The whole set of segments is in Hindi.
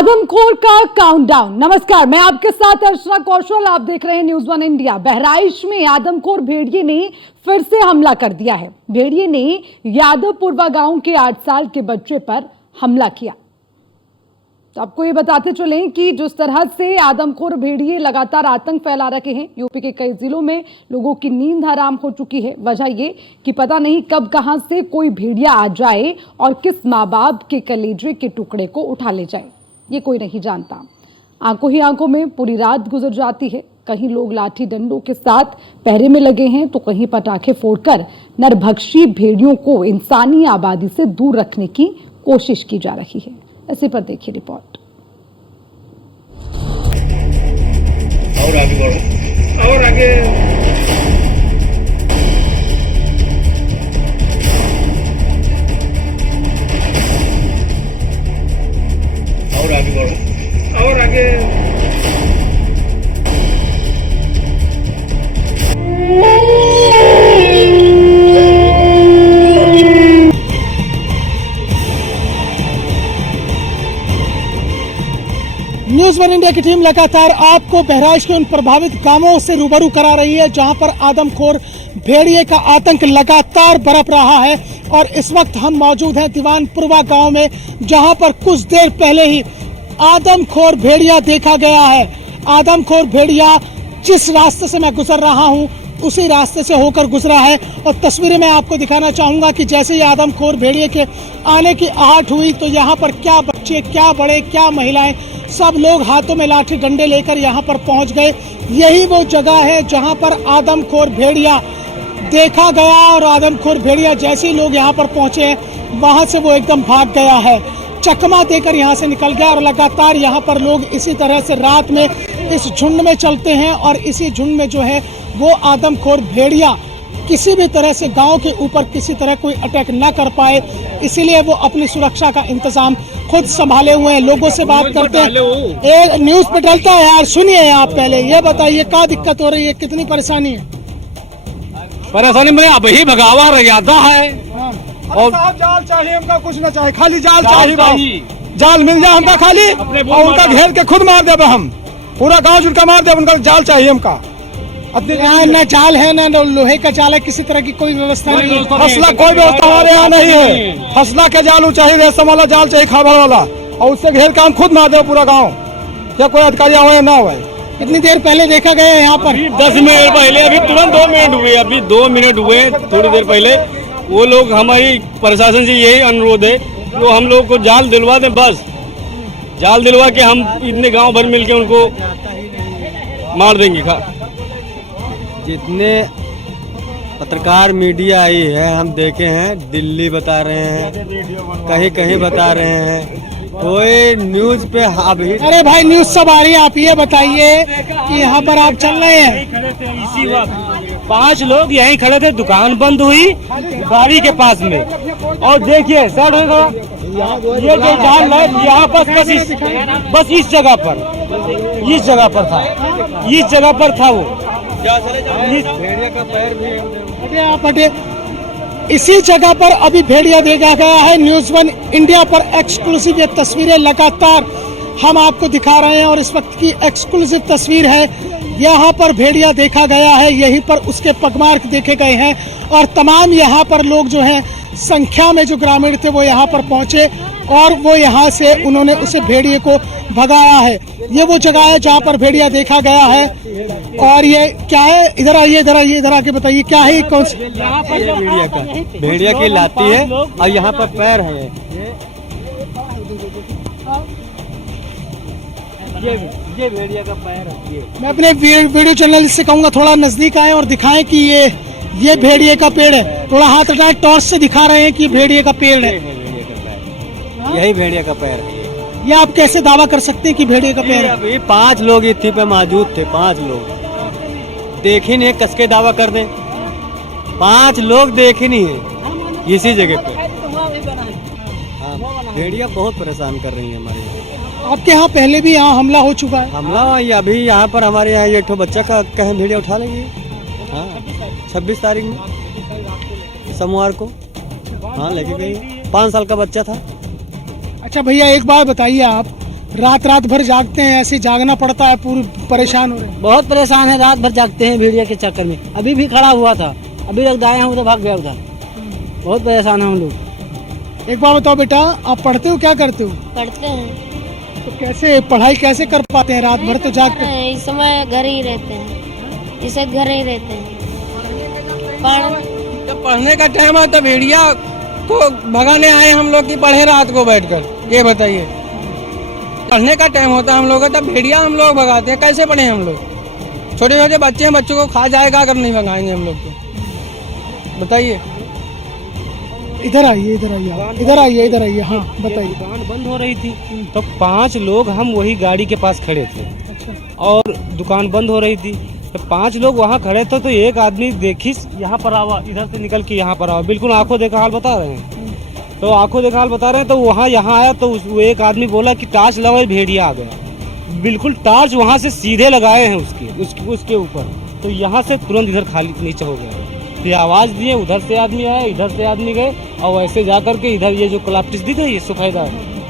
आदमखोर का काउंटडाउन। नमस्कार, मैं आपके साथ अर्चना कौशल। आप देख रहे हैं न्यूज़ वन इंडिया। बहराइच में आदमखोर भेड़िए ने फिर से हमला कर दिया है। भेड़िए ने यादवपुरवा गांव के 8 साल के बच्चे पर हमला किया। तो आपको ये बताते चलें कि जिस तरह से आदमखोर भेड़िए लगातार आतंक फैला रखे हैं, यूपी के कई जिलों में लोगों की नींद हराम हो चुकी है। वजह ये कि पता नहीं कब कहां से कोई भेड़िया आ जाए और किस माँ बाप के कलेजे के टुकड़े को उठा ले जाए, ये कोई नहीं जानता। आंखों ही आंखों में पूरी रात गुजर जाती है। कहीं लोग लाठी डंडों के साथ पहरे में लगे हैं तो कहीं पटाखे फोड़कर नरभक्षी भेड़ियों को इंसानी आबादी से दूर रखने की कोशिश की जा रही है। इसी पर देखिए रिपोर्ट। और आगे बढ़ो, और आगे, और आगे बढ़ो, और आगे। न्यूज़ वन इंडिया की टीम लगातार आपको बहराइच के उन प्रभावित गांवों से रूबरू करा रही है जहां पर आदमखोर भेड़िए का आतंक लगातार बरप रहा है। और इस वक्त हम मौजूद हैं दीवानपुरवा गांव में, जहां पर कुछ देर पहले ही आदमखोर भेड़िया देखा गया है। आदमखोर भेड़िया जिस रास्ते से मैं गुजर रहा हूं उसी रास्ते से होकर गुजरा है। और तस्वीरें मैं आपको दिखाना चाहूँगा कि जैसे ही आदमखोर भेड़िए के आने की आहट हुई तो यहाँ पर क्या बच्चे, क्या बड़े, क्या महिलाएं, सब लोग हाथों में लाठी डंडे लेकर यहाँ पर पहुँच गए। यही वो जगह है जहाँ पर आदमखोर भेड़िया देखा गया। और आदमखोर भेड़िया जैसे ही लोग यहाँ पर पहुँचे हैं वहाँ से वो एकदम भाग गया है, चकमा देकर यहाँ से निकल गया। और लगातार यहाँ पर लोग इसी तरह से रात में इस झुंड में चलते हैं और इसी झुंड में जो है वो आदमखोर भेड़िया किसी भी तरह से गांव के ऊपर किसी तरह कोई अटैक ना कर पाए, इसीलिए वो अपनी सुरक्षा का इंतजाम खुद संभाले हुए हैं। लोगों से बात करते हैं। एक न्यूज़ पे डलता है यार, सुनिए आप पहले ये बताइए क्या दिक्कत हो रही है, कितनी परेशानी है? परेशानी में अब ही भगावा ज्यादा है। और जाल चाहिए हमका, कुछ ना चाहिए, खाली जाल चाहिए। जाल मिल जाए हमका खाली, और उनका घेर के खुद मार दे, हम पूरा गांव जुड़का मार दे, उनका जाल चाहिए हमका। यहाँ न जाल है न लोहे का जाल है, किसी तरह की कोई व्यवस्था नहीं है। फसला कोई व्यवस्था हमारे यहाँ नहीं है। फसला के जाल चाहिए, रेशम वाला जाल चाहिए, खाबर वाला, और उससे घेर काम खुद मार दे पूरा गाँव, या कोई अधिकारी आवे ना आवे। कितनी देर पहले देखा गया है यहाँ पर? 10 मिनट पहले, अभी तुरंत 2 मिनट हुए, अभी 2 मिनट हुए थोड़ी देर पहले। वो लोग, हमारी प्रशासन से यही अनुरोध है तो हम लोग को जाल दिलवा दें, बस जाल दिलवा के हम इतने गांव भर मिलके उनको मार देंगे। जितने पत्रकार मीडिया आई है हम देखे हैं, दिल्ली बता रहे हैं, कहीं कहीं बता रहे हैं, कोई न्यूज़ पे अभी। अरे भाई न्यूज़ सब आ रही है, आप ये बताइए कि यहाँ पर आप चल रहे हैं। इसी वक्त 5 लोग यहीं खड़े थे, दुकान बंद हुई गाड़ी के पास में। और देखिए सर, ये जो जाल है यहाँ बस इस जगह पर था वो। भेड़िया का पैर भी इसी जगह पर अभी भेड़िया देखा गया है। न्यूज़ वन इंडिया पर एक्सक्लूसिव ये तस्वीरें लगातार हम आपको दिखा रहे हैं। और इस वक्त की एक्सक्लूसिव तस्वीर है, यहाँ पर भेड़िया देखा गया है, यहीं पर उसके पगमार्क देखे गए हैं। और तमाम यहाँ पर लोग जो हैं संख्या में जो ग्रामीण थे वो यहाँ पर पहुँचे और वो यहाँ से उन्होंने उसे भेड़िए को भगाया है। ये वो जगह है जहाँ पर भेड़िया देखा गया है। और ये क्या है? इधर आइए, इधर आइए, इधर आके बताइए क्या है, कौन सी भेड़िया की लाती है और यहाँ पर पैर है। ये भेड़िया का पैर है। मैं अपने वीडियो चैनल से कहूँगा थोड़ा नजदीक आए और दिखाएं कि ये भेड़िए का पेड़ है। थोड़ा हाथ हटाए, टॉर्च से दिखा रहे हैं कि भेड़िए का पेड़ है। यही भेड़िया का पैर है। ये आप कैसे दावा कर सकते हैं कि भेड़िए का पैर है? अभी 5 लोग इतनी पे मौजूद थे, 5 लोग देख ही नहीं, कस के दावा कर दें। 5 लोग देख ही नहीं है इसी जगह पे। हाँ, भेड़िया बहुत परेशान कर रही है हमारे यहाँ। आपके यहाँ पहले भी यहाँ हमला हो चुका है? हमला अभी यहाँ पर हमारे यहाँ एक बच्चा का कहीं भेड़िया उठा लेगी। हाँ, 26 तारीख में सोमवार को हाँ लेके गई, 5 साल का बच्चा था। अच्छा भैया एक बात बताइए आप रात रात भर जागते हैं, ऐसे जागना पड़ता है, पूरी परेशान हो रहे हैं। बहुत परेशान है, रात भर जागते हैं भेड़िया के चक्कर में। अभी भी खड़ा हुआ था, अभी तक दाया हूँ तो भाग गया उधर। बहुत परेशान है हम लोग। एक बार बताओ बेटा, आप पढ़ते हो, क्या करते हो? पढ़ते हैं। तो कैसे पढ़ाई कैसे कर पाते हैं? रात भर तो जागते हैं। इस समय घर ही रहते हैं, इसे घर ही रहते हैं। जब पढ़ने का टाइम है तो भेड़िया को भगाने आए हम लोग की पढ़े रात को बैठकर, ये बताइए। पढ़ने का टाइम होता है हम लोग का, तब भेड़िया हम लोग भगाते हैं। कैसे पढ़े हम लोग? छोटे छोटे बच्चे हैं, बच्चों को खा जाएगा अगर नहीं भगाएंगे हम लोग को, बताइए। इधर आइए, इधर आइए, इधर आइए, इधर आइए। हाँ बताइए। दुकान बंद हो रही थी तो 5 लोग हम वही गाड़ी के पास खड़े थे और दुकान बंद हो रही थी तो 5 लोग वहाँ खड़े थे। तो एक आदमी देखी यहाँ पर आवा, इधर से निकल के यहाँ पर आवा, बिल्कुल आंखों देखा हाल बता रहे हैं। तो आंखों देखा हाल बता रहे हैं तो वहाँ यहाँ आया तो वो एक आदमी बोला कि टार्च लगाओ, भेड़िया आ गया। बिल्कुल टार्च वहाँ से सीधे लगाए हैं उसके ऊपर, तो यहाँ से तुरंत इधर खाली नीचे हो गया। फिर आवाज़ दिए, उधर से आदमी आया, इधर से आदमी गए और वैसे जा करके इधर ये जो क्लाप्टिस दिख रही है सफेदा,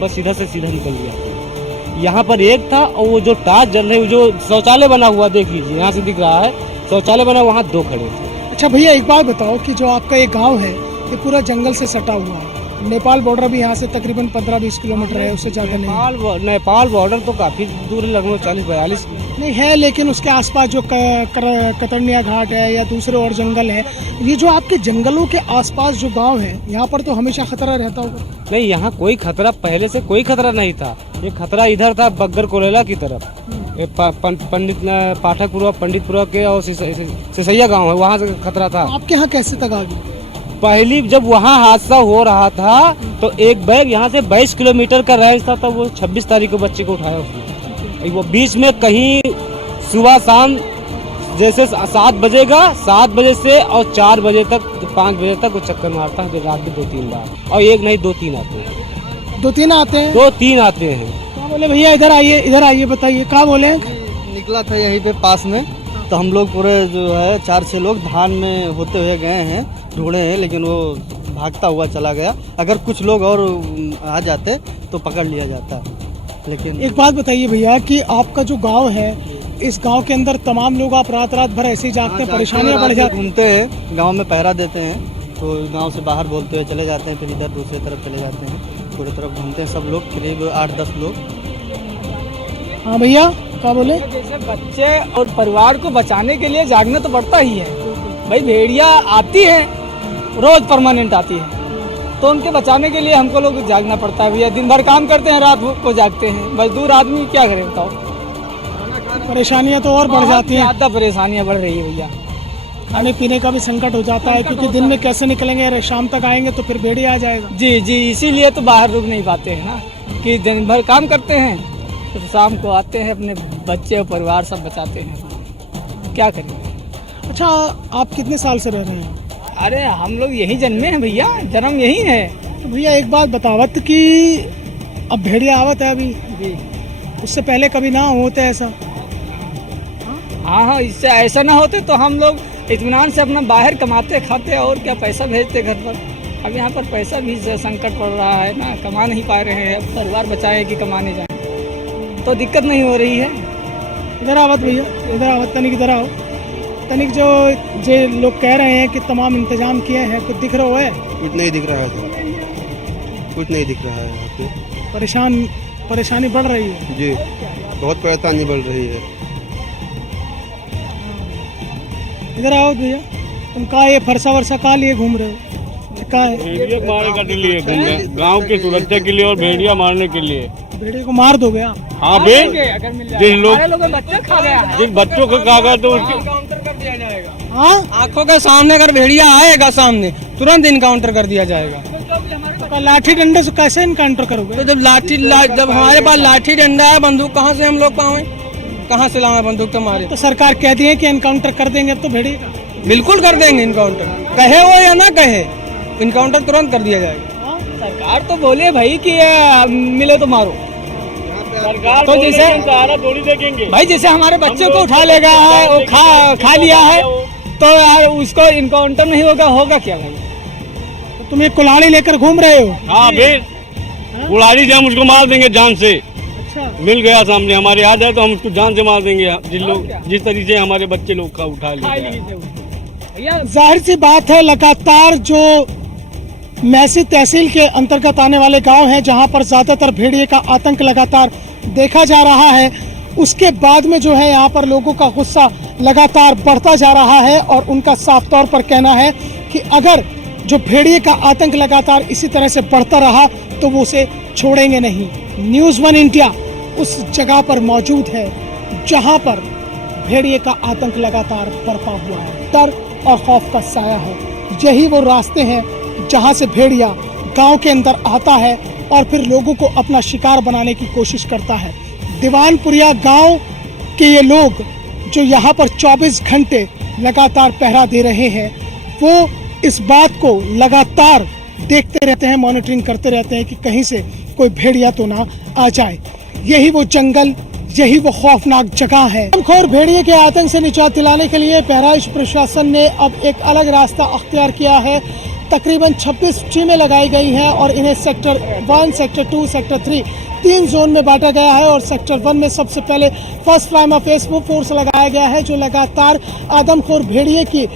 बस इधर से सीधा निकल गया। यहाँ पर एक था और वो जो टार्च जल रही, जो शौचालय बना हुआ देख लीजिए, यहाँ से दिख रहा है शौचालय बना, वहाँ 2 खड़े थे। अच्छा भैया, एक बात बताओ कि जो आपका ये गांव है ये पूरा जंगल से सटा हुआ है। नेपाल बॉर्डर भी यहाँ से तकरीबन 15-20 किलोमीटर है, उससे ज़्यादा नहीं। नेपाल बॉर्डर तो काफ़ी दूर है, लगभग 40-42 नहीं है, लेकिन उसके आसपास जो कतरनिया घाट है या दूसरे और जंगल है, ये जो आपके जंगलों के आसपास जो गांव है, यहाँ पर तो हमेशा खतरा रहता होगा। नहीं, यहाँ कोई खतरा, पहले से कोई खतरा नहीं था। ये खतरा इधर था बग्गर कोरेला की तरफ, पंडित पाठकपुरा, पंडितपुरा के और सिसैया गांव है, वहाँ से खतरा था। आपके यहाँ कैसे तक आ गई? पहली जब वहाँ हादसा हो रहा था तो एक बैग यहाँ से 22 किलोमीटर का रेंज था, तब वो 26 तारीख को बच्चे को उठाया उसने। वो बीच में कहीं सुबह शाम जैसे 7 बजेगा, 7 बजे से और 4 बजे तक, 5 बजे तक वो चक्कर मारता है, रात में 2-3 बार, और एक नहीं 2-3 आते हैं। 2-3 आते हैं? 2-3 आते हैं। क्या बोले भैया? इधर आइए, इधर आइए, बताइए क्या बोले? निकला था यहीं पे पास में, तो हम लोग पूरे जो है 4-6 लोग धान में होते हुए गए हैं, ढूंढे हैं, लेकिन वो भागता हुआ चला गया। अगर कुछ लोग और आ जाते तो पकड़ लिया जाता, लेकिन। एक बात बताइए भैया कि आपका जो गांव है, इस गांव के अंदर तमाम लोग आप रात रात भर ऐसे ही जागते हैं, परेशानियां बढ़ जाती हैं? घूमते हैं, गांव में पहरा देते हैं, तो गांव से बाहर बोलते हुए चले जाते हैं, फिर इधर दूसरी तरफ चले जाते हैं, पूरी तरफ घूमते हैं सब लोग, करीब 8-10 लोग। हाँ भैया, क्या बोले? जैसे बच्चे और परिवार को बचाने के लिए जागना तो पड़ता ही है भाई। भेड़िया आती है, रोज परमानेंट आती है, तो उनके बचाने के लिए हमको लोग जागना पड़ता है भैया। दिन भर काम करते हैं, रात को जागते हैं, मजदूर आदमी क्या करे बताओ। परेशानियां तो और बढ़ जाती हैं। ज़्यादा परेशानियां बढ़ रही है भैया। खाने पीने का भी संकट हो जाता है, क्योंकि दिन में कैसे निकलेंगे, अरे शाम तक आएंगे तो फिर भेड़िया आ जाएगा। जी जी, इसीलिए तो बाहर रुक नहीं पाते हैं ना, कि दिन भर काम करते हैं, तो शाम को आते हैं, अपने बच्चे और परिवार सब बचाते हैं, क्या करें। अच्छा, आप कितने साल से रह रहे हैं? अरे हम लोग यही जन्मे हैं भैया, जन्म यही है। तो भैया एक बात बतावत कि अब भेड़िया आवत है अभी, उससे पहले कभी ना होते ऐसा? हाँ, इससे ऐसा ना होते तो हम लोग इत्मीनान से अपना बाहर कमाते खाते और क्या पैसा भेजते घर पर। अब यहाँ पर पैसा भी संकट पड़ रहा है ना, कमा नहीं पा रहे हैं, अब परिवार बचाए कि कमाने जाए, तो दिक्कत नहीं हो रही है। इधर आवत भैया, इधर आवत, तनिक इधर आओ। तनिक जो लोग कह रहे हैं कि तमाम इंतजाम किए हैं, कुछ दिख रहा है? कुछ नहीं दिख रहा है सर, कुछ नहीं दिख रहा है यहाँ पे। परेशानी बढ़ रही है जी, बहुत परेशानी बढ़ रही है। इधर आओ भैया, तुम कहा ये फरसा वर्षा कहा लिए घूम रहे हो? क्या है? भेड़िया मारने के लिए घूम रहे हैं, गाँव की सुरक्षा के लिए और भेड़िया मारने के लिए। भेड़िए को मार दोगे आप? हाँ भाई, जिन बच्चों को खा गया तो हाँ, आंखों के सामने अगर भेड़िया आएगा सामने, तुरंत इनकाउंटर कर दिया जाएगा। तो लाठी डंडे से कैसे इनकाउंटर करोगे? तो जब हमारे पास लाठी डंडा है, बंदूक कहाँ से हम लोग पावे, कहाँ से लावे बंदूक तुम्हारे? तो सरकार कहती है कि इनकाउंटर कर देंगे, तो भेड़िए का बिल्कुल कर देंगे इनकाउंटर, कहे वो या ना कहे, इनकाउंटर तुरंत कर दिया जाएगा। सरकार तो बोले भाई कि मिले तो मारो, सरकार तो जैसे सहारा थोड़ी देखेंगे भाई, जैसे हमारे बच्चे को उठा लेगा है, वो खा लिया है, तो यार उसको इनकाउंटर नहीं होगा क्या भाई? तो तुम एक कुल्हाड़ी लेकर घूम रहे हो? हाँ भाई, कुल्हाड़ी से हम उसको मार देंगे जान से। मिल गया सामने हमारे आ जाए तो हम उसको जान से मार देंगे। जिस तरीके से हमारे बच्चे लोग का उठा लिया। जाहिर सी बात है, लगातार जो मैसी तहसील के अंतर्गत आने वाले गांव हैं जहां पर ज्यादातर भेड़िए का आतंक लगातार देखा जा रहा है, उसके बाद में जो है यहाँ पर लोगों का गुस्सा लगातार बढ़ता जा रहा है और उनका साफ तौर पर कहना है कि अगर जो भेड़िए का आतंक लगातार इसी तरह से बढ़ता रहा तो वो उसे छोड़ेंगे नहीं। न्यूज़ 1 इंडिया उस जगह पर मौजूद है जहां पर भेड़िए का आतंक लगातार बरपा हुआ है। डर और खौफ का साया है। यही वो रास्ते हैं जहां से भेड़िया गांव के अंदर आता है और फिर लोगों को अपना शिकार बनाने की कोशिश करता है। दीवानपुरिया गांव के ये लोग जो यहाँ पर 24 घंटे लगातार पहरा दे रहे हैं, वो इस बात को लगातार देखते रहते हैं, मॉनिटरिंग करते रहते हैं कि कहीं से कोई भेड़िया तो ना आ जाए। यही वो जंगल, यही वो खौफनाक जगह है। आदमखोर भेड़िए के आतंक से निजात दिलाने के लिए बहराइच प्रशासन ने अब एक अलग रास्ता अख्तियार किया है। तकरीबन 26 टीमें लगाई गई हैं और इन्हें सेक्टर 1, सेक्टर 2, सेक्टर 3 3 जोन में बांटा गया है। और सेक्टर 1 में सबसे पहले फर्स्ट प्राइमा फेस वो फोर्स लगाया गया है जो लगातार आदमखोर भेड़िए की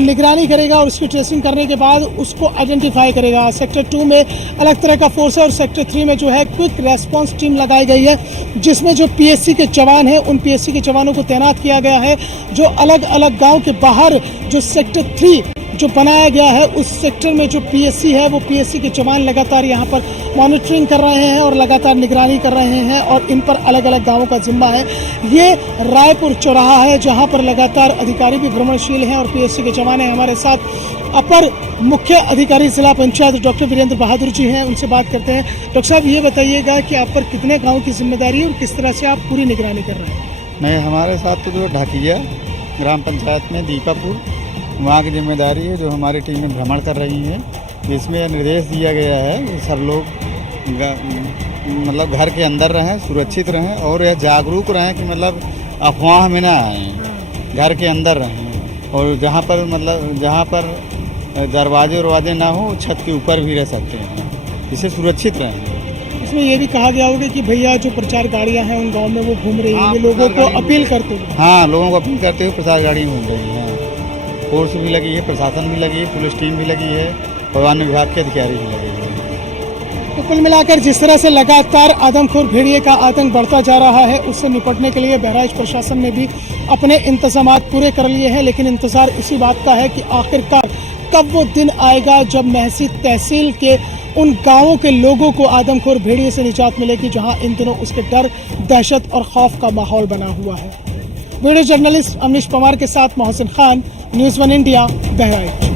निगरानी करेगा और उसकी ट्रेसिंग करने के बाद उसको आइडेंटिफाई करेगा। सेक्टर 2 में अलग तरह का फोर्स है और सेक्टर 3 में जो है क्विक रेस्पॉन्स टीम लगाई गई है जिसमें जो पीएससी के जवान हैं उन पीएससी के जवानों को तैनात किया गया है जो अलग अलग गाँव के बाहर जो सेक्टर 3 जो बनाया गया है उस सेक्टर में जो पीएससी है वो पीएससी के जवान लगातार यहाँ पर मॉनिटरिंग कर रहे हैं और लगातार निगरानी कर रहे हैं और इन पर अलग अलग गांवों का जिम्मा है। ये रायपुर चौराहा है जहाँ पर लगातार अधिकारी भी भ्रमणशील हैं और पीएससी के जवान हैं। हमारे साथ अपर मुख्य अधिकारी जिला पंचायत डॉक्टर वीरेंद्र बहादुर जी हैं, उनसे बात करते हैं। डॉक्टर साहब, ये बताइएगा कि आप पर कितने गाँव की जिम्मेदारी है और किस तरह से आप पूरी निगरानी कर रहे हैं? नहीं, हमारे साथ तो जो ढाकिया ग्राम पंचायत में दीपापुर वहाँ की जिम्मेदारी है जो हमारी टीम में भ्रमण कर रही है। इसमें निर्देश दिया गया है कि सब लोग मतलब घर के अंदर रहें, सुरक्षित रहें और यह जागरूक रहें कि मतलब अफवाह में ना आएँ, घर के अंदर रहें और जहाँ पर दरवाजे वरवाजे ना हो छत के ऊपर भी रह सकते हैं, इससे सुरक्षित रहें। इसमें ये भी कहा गया होगा कि भैया जो प्रचार गाड़ियाँ हैं उन गाँव में वो घूम रही हैं, लोगों को अपील करते हुए। हाँ, लोगों को अपील करते हुए प्रचार गाड़ियाँ घूम रही हैं। फोर्स भी लगी है, प्रशासन भी लगी है, पुलिस टीम भी लगी है, वन विभाग के अधिकारी भी लगे हैं। तो कुल मिलाकर जिस तरह से लगातार आदमखोर भेड़िए का आतंक बढ़ता जा रहा है उससे निपटने के लिए बहराइच प्रशासन ने भी अपने इंतजामात पूरे कर लिए हैं, लेकिन इंतजार इसी बात का है कि आखिरकार कब वो दिन आएगा जब महसी तहसील के उन गाँवों के लोगों को आदमखोर भेड़िए से निजात मिलेगी जहाँ इन दिनों उसके डर, दहशत और खौफ का माहौल बना हुआ है। वीडियो जर्नलिस्ट अमनीश पवार के साथ मोहसिन खान, न्यूज़ 1 इंडिया, बहराइच।